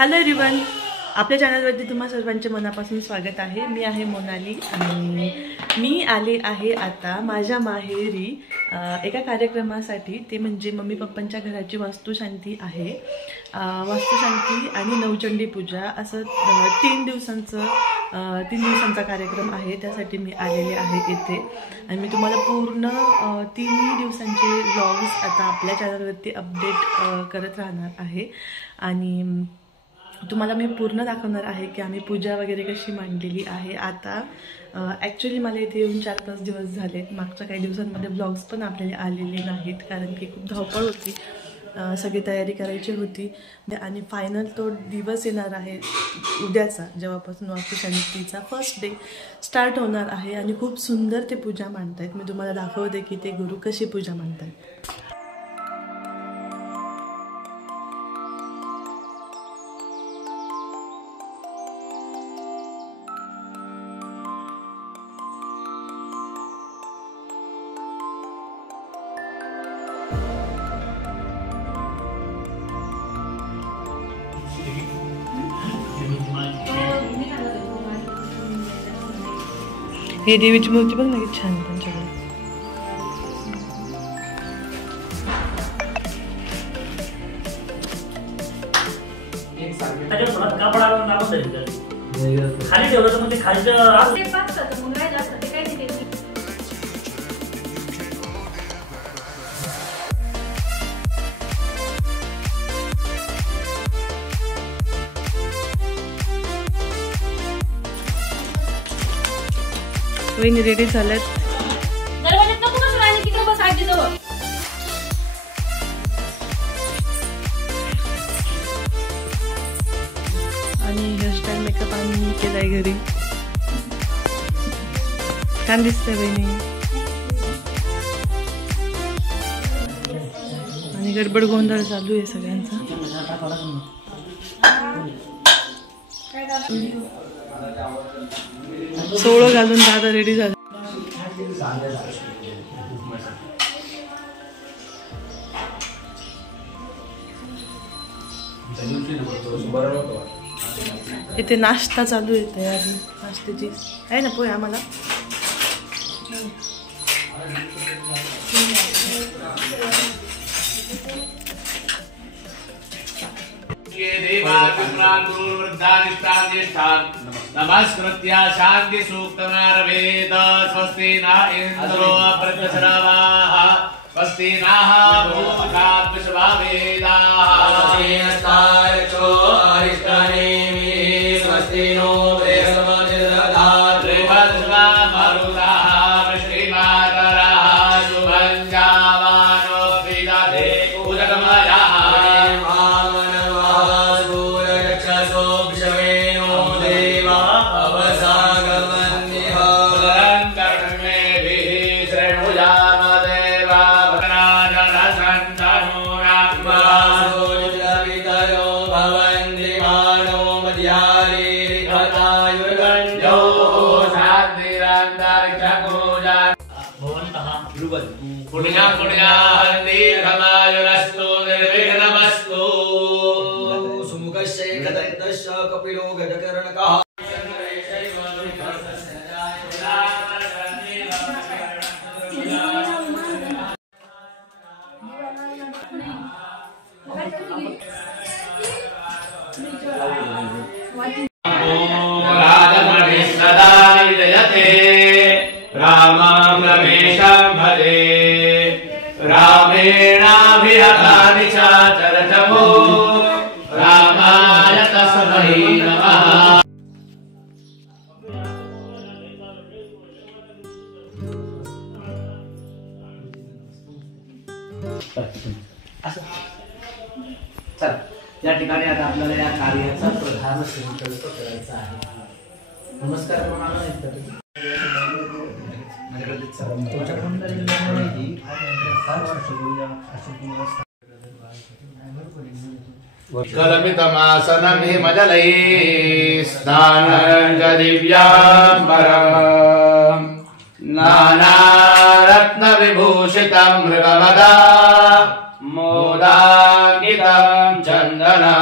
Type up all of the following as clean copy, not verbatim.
Hello everyone, आपल्या चॅनलवरती तुम्हा सर्वांचे मनापासून स्वागत आहे। मी आहे मोनाली आणि मी आले आहे आता माझ्या माहेरी एका कार्यक्रमासाठी। ते म्हणजे मम्मी पप्पांच्या घराची वास्तुशांती आहे। वास्तुशांती आणि नवचंडी पूजा असं 3 दिवसांचा कार्यक्रम आहे। त्यासाठी मी आलेले आहे इथे आणि मी तुम्हाला पूर्ण 3 दिवसांचे व्लॉग्स आता आपल्या चॅनलवरती अपडेट करत राहणार आहे आणि तुम्हाला मी पूर्ण दाखवणार आहे की आम्ही पूजा वगैरे कशी मांडलेली आहे। आता ॲक्च्युली मला इथे येऊन 4-5 दिवस झालेत। मागच्या काही दिवसांमध्ये व्लॉग्स पण आपल्याला आलेले नाहीत कारण की खूप धावपळ होती, सगळी तयारी करायची होती आणि फायनल तो दिवस येणार आहे उद्याचा, जेव्हापासून वास्तुशांतीचा फर्स्ट डे स्टार्ट होणार आहे आणि खूप सुंदर ते पूजा मांडतायत। मी तुम्हाला दाखवते की ते गुरु कशी पूजा मांडतायत। हे देवीची मूर्ती पण नाही छान त्यांच्याकडे। खाली ठेवलं तर मग ते खालचं वहिनी रेडी झाल्यात। आणि हेअरस्टाईल मेकअप आम्ही केलाय घरी। छान दिसते वहिनी आणि गडबड गोंधळ चालू आहे सगळ्यांचा। सोळं घालून दादा रेडी झाला। इथे नाश्ता चालू आहे, तयारी नाश्त्याची आहे ना। पोहे आम्हाला नमस्कृत्य शांति सूक्तमारभेद। स्वस्ति न इंद्रो प्रत्यश्रवाः स्वस्ति नः भूमका विश्ववेदाः स्वस्ति नो कपिलो गजकर्णकः। रामं रमेशं भजे रामेणाभिहतानि चाचरतमो रामाय तस्मै नमः। चल, या ठिकाणी आता आपल्याला या कार्याचा प्रधान संकल्प करायचा आहे। नमस्कार म्हणाला नाही कलमितमासनं हिमजलैः स्नानं च दिव्याम्बरम् नानारत्नविभूषितं मृगमदा मोदाङ्कितं चन्दना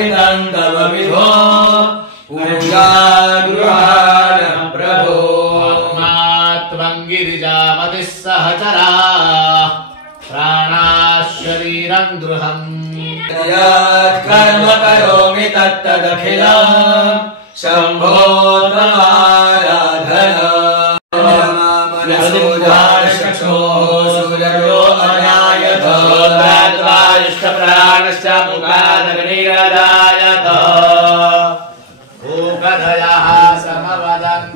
हरितं तव विभो पूजागृहाण प्रभो त्वं गिरिजापतिः सहचरा प्राणाः शरीरं गृहम् यत् कर्म करोमि तत्तदखिलं शम्भो त्वमाराधना प्राणश्च मुखादग्निरदायत ओकधयः समवदन्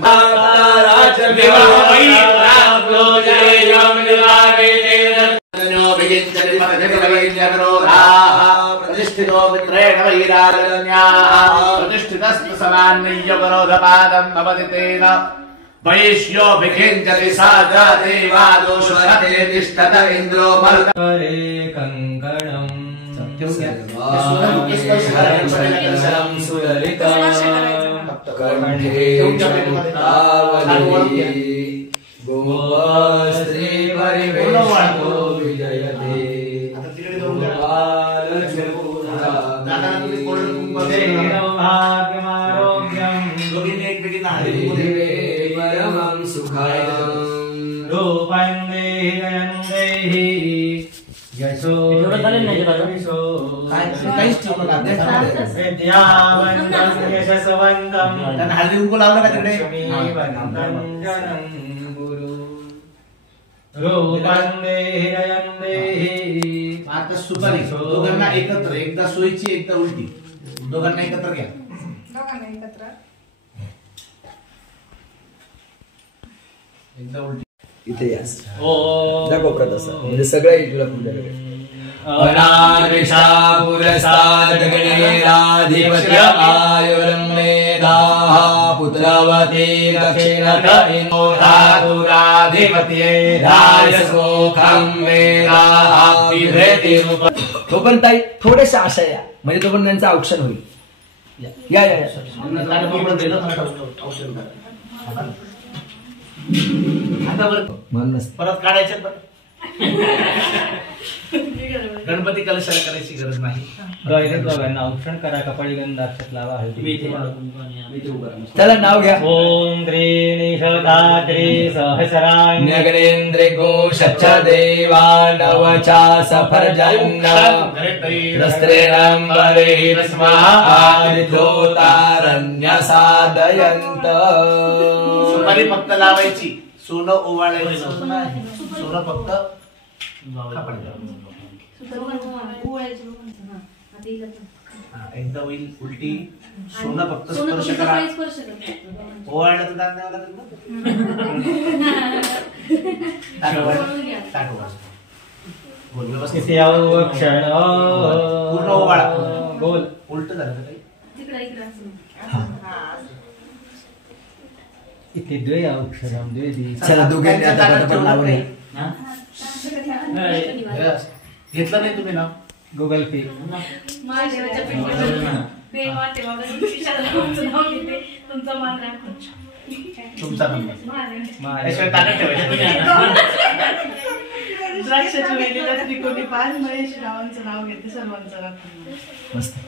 प्रतिष्ठितो मित्रेण वैराजन्याः प्रतिष्ठितस्तु समान्यवरोधपादं भवति तेन वैश्यो विकिञ्चति सा च देवादोषरते तिष्ठत इन्द्रो मरुतरे कङ्कणम् सर्वं सुललितं कण्ठे मुक्तावली गोस्त्री परिवेशो विजयते परमं सुखं रूपं देहि यशो विद्यावन्तं यशस्वन्तं रूपं देहि आता सुपारी दोघांना एकत्र एकदा सोयीची एकदा उलटी दोघांना एकत्र घ्या एकदा उलटी इथे यास दाखव प्रदासा म्हणजे सगळ्या तुला तुझ्याकडे अनादिशा पुरस्ताद गणेराधिपत्य आयुर्मेधाः पुत्रवती दक्षिणत इंद्राधिपत्ये राजसोखं वेदाः विभ्रेति रूप तोपर्यंत ताई थोडेसे आशा या म्हणजे तोपर्यंत त्यांचं औक्षण होईल या या या परत काढायचे गणपती कलशाला करायची गरज नाही औक्षण करा कपाळी गंधाक्षत लावा चला नाव घ्या ओम त्रीणिशताद्री सहस्राण्यगणेन्द्रे घोषच्छ देवानवचा सफरजन्नस्त्रेणं स्वाहारितोतारण्यसादयन्त सुपारी फक्त लावायची सोनं ओवाळायचं सोनं फक्त एकदा होईल उलटी सोनं फक्त स्पर्श करा ओवाळलं तर दान द्यावं लागेल ना पूर्ण ओवाळा बोल उलट झालं काही इथे द्वे औक्षरं द्वे दी चला दोघांनी आता पटापट लावून घ्या. घेतलं नाही तुम्ही नाव गुगल पे तुमचा नंबर द्राक्षाची वेलीला त्रिकोणी पान महेश रावांचं नाव घेते सर्वांचं नाव मस्त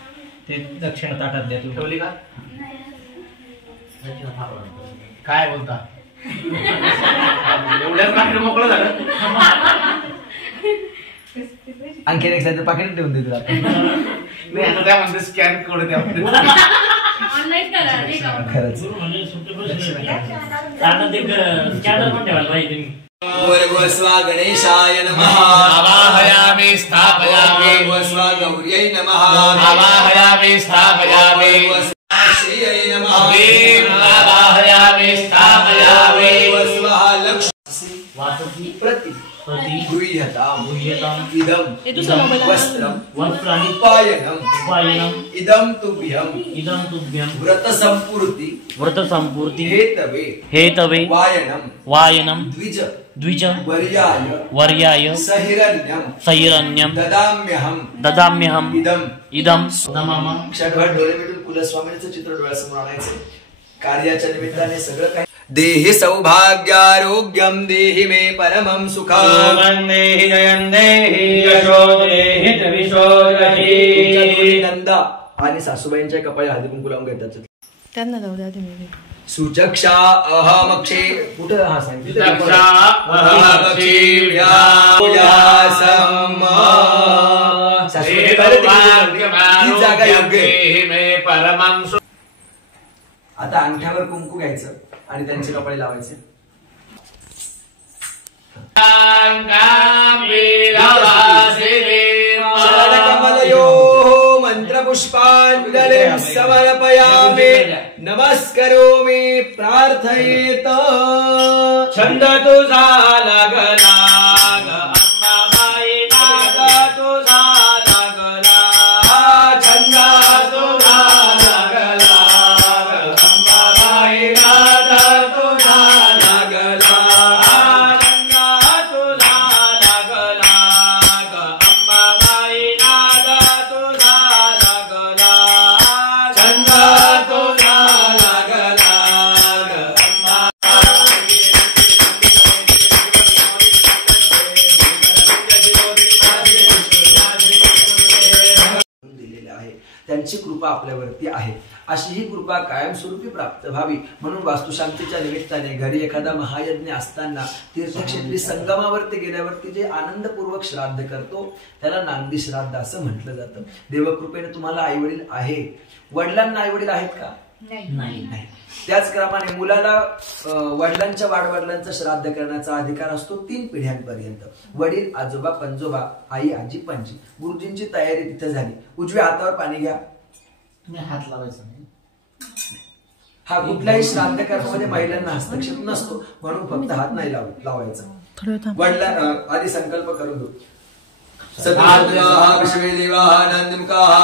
ते दक्षिण ताटात द्या तू ठेवली का काय बोलता एवढ्याच पाकिट मोकळं झालं आणखी एक साईड पाकिट ठेवून दे तुला त्यामध्ये स्कॅन कोड द्या खरंच स्कॅनर पण ठेवायला पाहिजे भूर्भुवस्वा गणेशाय नमः आवाहयामि स्थापयामि भूर्भुवस्वा गौर्यै नमः आवाहयामि स्थापयामि श्रीयै नमः आवाहयामि स्थापयामि भूर्भुवस्वा लक्ष्मी प्रति गृह्यताम् इदं वस्त्रम् उपायनम् इदं तुभ्यं व्रत संपूर्ति हेतवे वायनं द्विज वर्याय सहिरण्यं ददाम्यहम् इदं क्षणभर डोळे मिटून कुलस्वामींचं चित्र डोळ्यासमोर आणायचं कार्याच्या निमित्ताने सगळं काही देहि सौभाग्यारोग्यं देहि मे परमं सुखं देहि जयं देहि यशो देहि द्विषो देहि नंदा आणि सासूबाईंच्या कपाळी हळदी कुंकू लावून घेतात. त्यांना जाऊ द्या तुम्ही. सुचक्षा अहमक्षे कुठं हा सांगितलं जागा योग्य. आता अंगठ्यावर कुंकू घ्यायचं आणि त्यांचे कपडे लावायचे. मंत्रपुष्पांजलिं समर्पयामि नमस्करोमि प्रार्थयेत. छंद तुझा लागला अंबाबाई नाद तुझा लागला. छंद तुझा लागला अंबाबाई नाद तुझा लागला. छंद तुझा लागला अंबाबाई नाद तुझा लागला. छंद तुझा लागला त्यांची कृपा आपल्यावरती आहे. अशी ही कृपा कायमस्वरूपी प्राप्त व्हावी म्हणून वास्तुशांतीच्या निमित्ताने घरी एखादा महायज्ञ असताना तीर्थक्षेत्री संगमावरती गेल्यावरती जे आनंदपूर्वक श्राद्ध करतो त्याला नांदी श्राद्ध असं म्हटलं जातं. देवकृपेने तुम्हाला आई वडील आहे. वडिलांना आई वडील आहेत का? नाही. त्याचप्रमाणे मुलाला वडिलांच्या वाडवडिलांचं श्राद्ध करण्याचा अधिकार असतो 3 पिढ्यांपर्यंत. वडील, आजोबा, पंजोबा, आई, आजी, पणजी. गुरुजींची तयारी तिथे झाली. उजव्या हातावर पाणी घ्या. हात लावायचा नाही. हा कुठल्याही श्राद्ध कर्मामध्ये महिलांना हस्तक्षेप नसतो म्हणून फक्त हात नाही लावायचा. वडिला आधी संकल्प करून घेऊ. विश्वे देवाः नंदमुखाः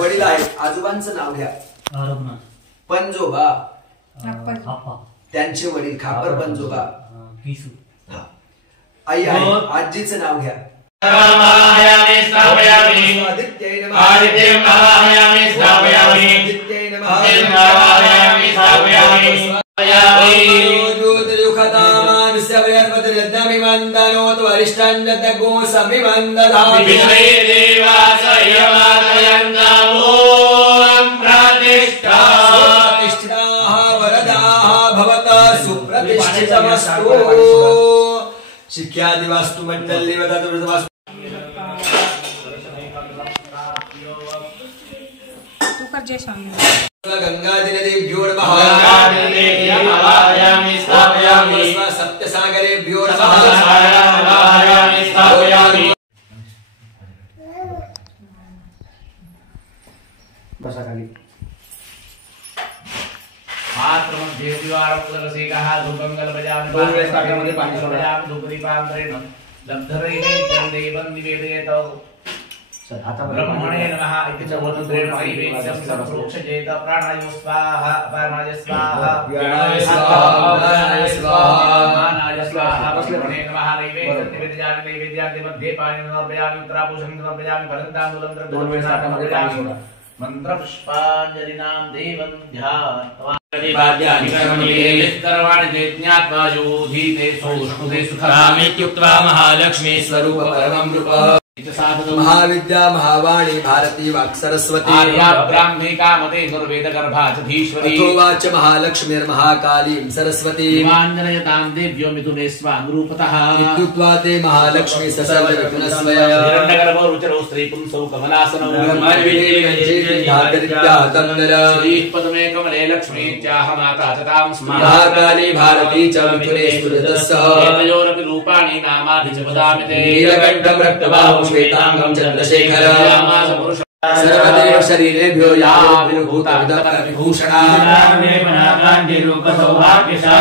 वडील आहेत. आजोबांचं नाव घ्या. पंजोबा त्यांचे वडील खापर पंजोबा. आई आहे. आजीचं नाव घ्या. शिख्यादि वास्तु मंडल देवता गंगादिनेभ्यो नमः. सप्तसागरेभ्यो नमः. बसा खाली. पात्रमध्ये दिवारपुरसेकः धूपंगल बजावन् पात्रमध्ये पाणी सोडावं. धूपदीपांतरेण लब्धरैवेद्यं देवं निवेदयेत. ब्रह्मणे नमः इति च वदन्त्रेण नैवेद्यं संप्रोक्षयेत. प्राणाय स्वाहा अपानाय स्वाहा व्यानाय स्वाहा उदानाय स्वाहा मानाय स्वाहा. ब्रह्मणे नमः नैवेद्यं निवेदयामि. नैवेद्यान्ते मध्ये पाणिं समर्पयामि. उत्तराभूषणं समर्पयामि. फलन्ताम्बूलं दोन वेळेस हातामध्ये पाणी सोडा. मंत्रपुष्पांजलिनां देवं ध्यात्वा कर्माणि योधीते सौष्णुते सुखरामेत्युक्त्वा महालक्ष्मी स्वरूप परमं रूप. महाविद्या महावाणी भारती वाक्सरस्वती ब्राह्मी कामते दुर्वेद गर्भाधीश्वरी. अथोवाच महालक्ष्मीर्महाकालीं सरस्वती. माञ्जनयतां देव्यो मिथुने स्वानुरूपतः. इत्युक्त्वा ते महालक्ष्मी ससर्वविघ्नस्वय. हिरण्यगर्भो रुचिरो स्त्रीपुंसौ कमलासनौ. श्रीपदमे कमले लक्ष्मीत्याह माता च तां स्मरामि. महाकाली भारती च मिथुने स्फुरतस्सः. एतयोरपि रूपाणि नामानि च वदामि ते. नीलकण्ठं रक्तबाहुं श्वेतांगं चन्द्रशेखर. सर्वदेव शरीरेभ्यो या विभूषणा.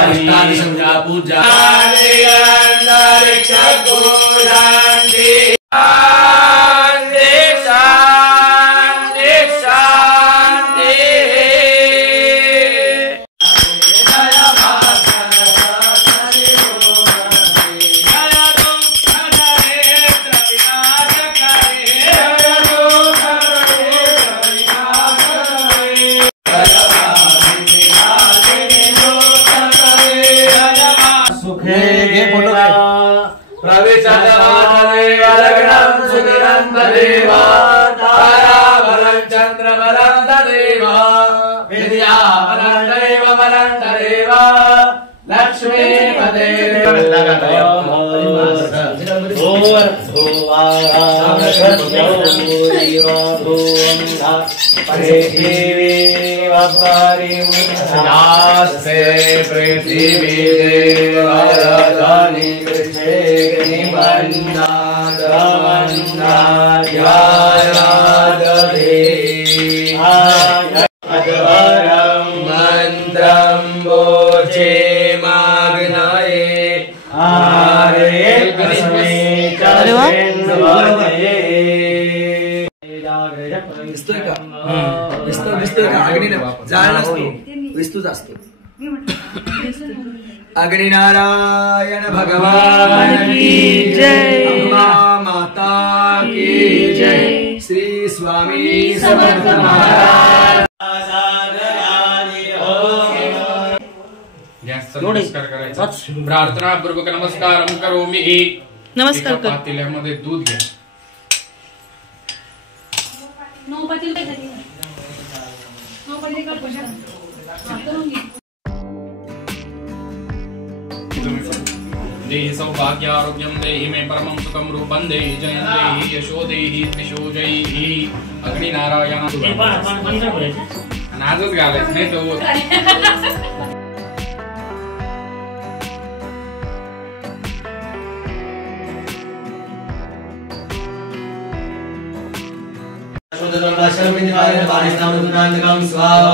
अष्टादशभुजा पूजा. घे प्रविशतमानदेवलग्नं सुदिनं तदेव ताराबलं चन्द्रबलं तदेव विद्याबलं दैवबलं तदेव लक्ष्मीपते यास्ते पृथिवी देवराजनि मंत्रं बोचे माग्नये दिसतोय का? दिसतोय का? अग्नी जाळ नसतो, विस्तूच असतो. अग्निनारायण भगवान की जय, अम्मा माता की जय, श्री स्वामी समर्थ महाराज. नमस्कार करायचा. प्रार्थना पूर्वक नमस्कार करोमी. नमस्कार कर. पातेल्यामध्ये दूध घ्या. देहि सौभाग्य आरोग्यम देहि मे परमं सुखं रूपं देहि जयं देहि यशो देहि त्रिशो जयहि. अग्निनारायण नाजच घालायचं नाही तो. स्वाहा